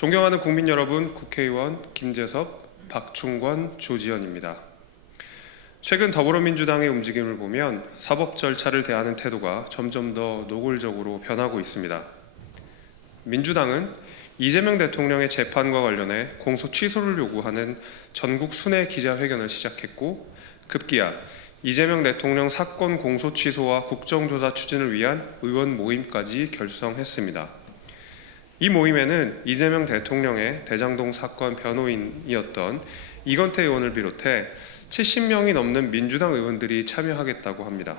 존경하는 국민 여러분, 국회의원 김재섭, 박충권, 조지현입니다. 최근 더불어민주당의 움직임을 보면 사법 절차를 대하는 태도가 점점 더 노골적으로 변하고 있습니다. 민주당은 이재명 대통령의 재판과 관련해 공소 취소를 요구하는 전국 순회 기자회견을 시작했고, 급기야 이재명 대통령 사건 공소 취소와 국정조사 추진을 위한 의원 모임까지 결성했습니다. 이 모임에는 이재명 대통령의 대장동 사건 변호인이었던 이건태 의원을 비롯해 70명이 넘는 민주당 의원들이 참여하겠다고 합니다.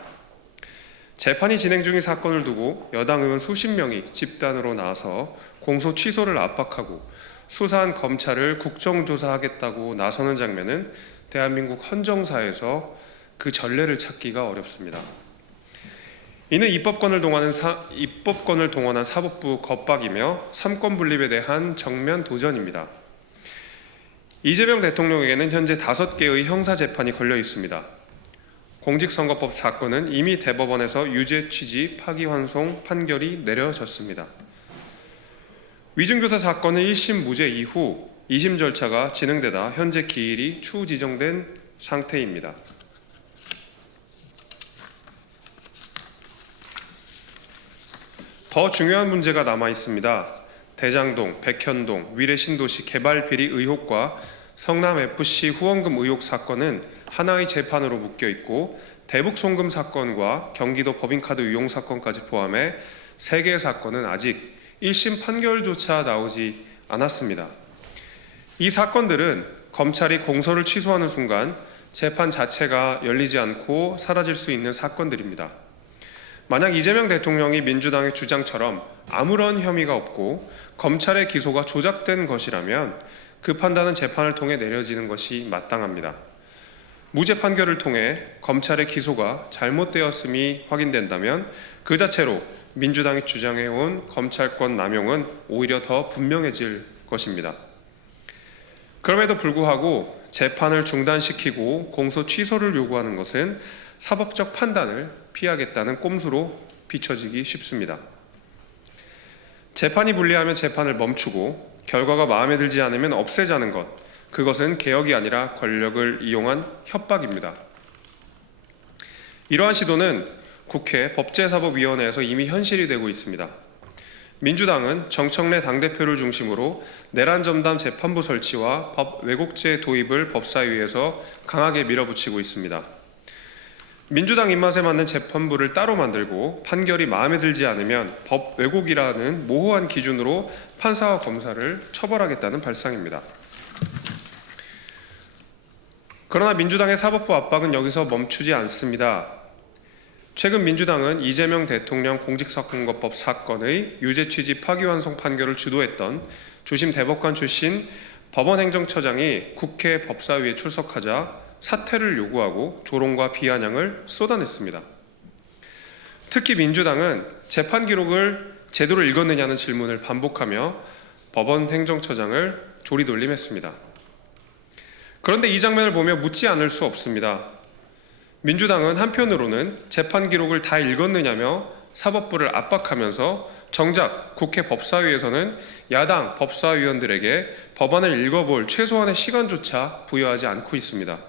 재판이 진행 중인 사건을 두고 여당 의원 수십 명이 집단으로 나서 공소 취소를 압박하고 수사한 검찰을 국정조사하겠다고 나서는 장면은 대한민국 헌정사에서 그 전례를 찾기가 어렵습니다. 이는 입법권을 동원한 사법부 겁박이며 삼권 분립에 대한 정면 도전입니다. 이재명 대통령에게는 현재 5개의 형사재판이 걸려 있습니다. 공직선거법 사건은 이미 대법원에서 유죄 취지 파기환송 판결이 내려졌습니다. 위증교사 사건은 1심 무죄 이후 2심 절차가 진행되다 현재 기일이 추후 지정된 상태입니다. 더 중요한 문제가 남아 있습니다. 대장동, 백현동, 위례신도시 개발 비리 의혹과 성남FC 후원금 의혹 사건은 하나의 재판으로 묶여 있고, 대북 송금 사건과 경기도 법인카드 유용 사건까지 포함해 3개의 사건은 아직 1심 판결조차 나오지 않았습니다. 이 사건들은 검찰이 공소를 취소하는 순간 재판 자체가 열리지 않고 사라질 수 있는 사건들입니다. 만약 이재명 대통령이 민주당의 주장처럼 아무런 혐의가 없고 검찰의 기소가 조작된 것이라면 그 판단은 재판을 통해 내려지는 것이 마땅합니다. 무죄 판결을 통해 검찰의 기소가 잘못되었음이 확인된다면 그 자체로 민주당이 주장해온 검찰권 남용은 오히려 더 분명해질 것입니다. 그럼에도 불구하고 재판을 중단시키고 공소 취소를 요구하는 것은 사법적 판단을 피하겠다는 꼼수로 비춰지기 쉽습니다. 재판이 불리하면 재판을 멈추고 결과가 마음에 들지 않으면 없애자는 것, 그것은 개혁이 아니라 권력을 이용한 협박입니다. 이러한 시도는 국회 법제사법위원회에서 이미 현실이 되고 있습니다. 민주당은 정청래 당대표를 중심으로 내란전담 재판부 설치와 법 왜곡죄 도입을 법사위에서 강하게 밀어붙이고 있습니다. 민주당 입맛에 맞는 재판부를 따로 만들고 판결이 마음에 들지 않으면 법 왜곡이라는 모호한 기준으로 판사와 검사를 처벌하겠다는 발상입니다. 그러나 민주당의 사법부 압박은 여기서 멈추지 않습니다. 최근 민주당은 이재명 대통령 공직선거법 사건의 유죄 취지 파기환송 판결을 주도했던 주심 대법관 출신 법원행정처장이 국회 법사위에 출석하자 사퇴를 요구하고 조롱과 비아냥을 쏟아냈습니다. 특히 민주당은 재판 기록을 제대로 읽었느냐는 질문을 반복하며 법원행정처장을 조리돌림했습니다. 그런데 이 장면을 보며 묻지 않을 수 없습니다. 민주당은 한편으로는 재판 기록을 다 읽었느냐며 사법부를 압박하면서 정작 국회 법사위에서는 야당 법사위원들에게 법안을 읽어볼 최소한의 시간조차 부여하지 않고 있습니다.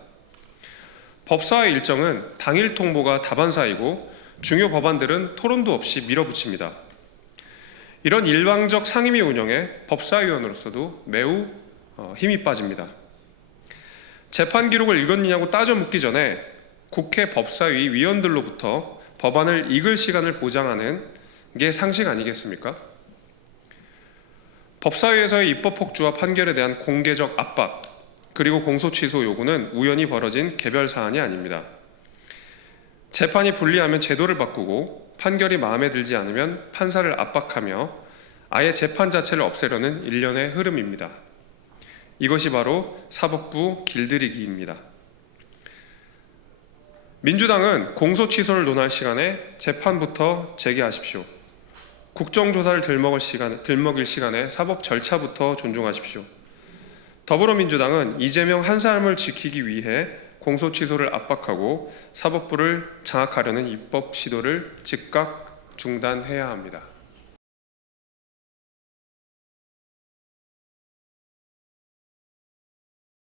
법사위 일정은 당일 통보가 다반사이고 중요 법안들은 토론도 없이 밀어붙입니다. 이런 일방적 상임위 운영에 법사위원으로서도 매우 힘이 빠집니다. 재판 기록을 읽었느냐고 따져 묻기 전에 국회 법사위 위원들로부터 법안을 읽을 시간을 보장하는 게 상식 아니겠습니까? 법사위에서의 입법 폭주와 판결에 대한 공개적 압박, 그리고 공소 취소 요구는 우연히 벌어진 개별 사안이 아닙니다. 재판이 불리하면 제도를 바꾸고 판결이 마음에 들지 않으면 판사를 압박하며 아예 재판 자체를 없애려는 일련의 흐름입니다. 이것이 바로 사법부 길들이기입니다. 민주당은 공소 취소를 논할 시간에 재판부터 제기하십시오. 국정조사를 들먹일 시간에 사법 절차부터 존중하십시오. 더불어민주당은 이재명 한 사람을 지키기 위해 공소 취소를 압박하고 사법부를 장악하려는 입법 시도를 즉각 중단해야 합니다.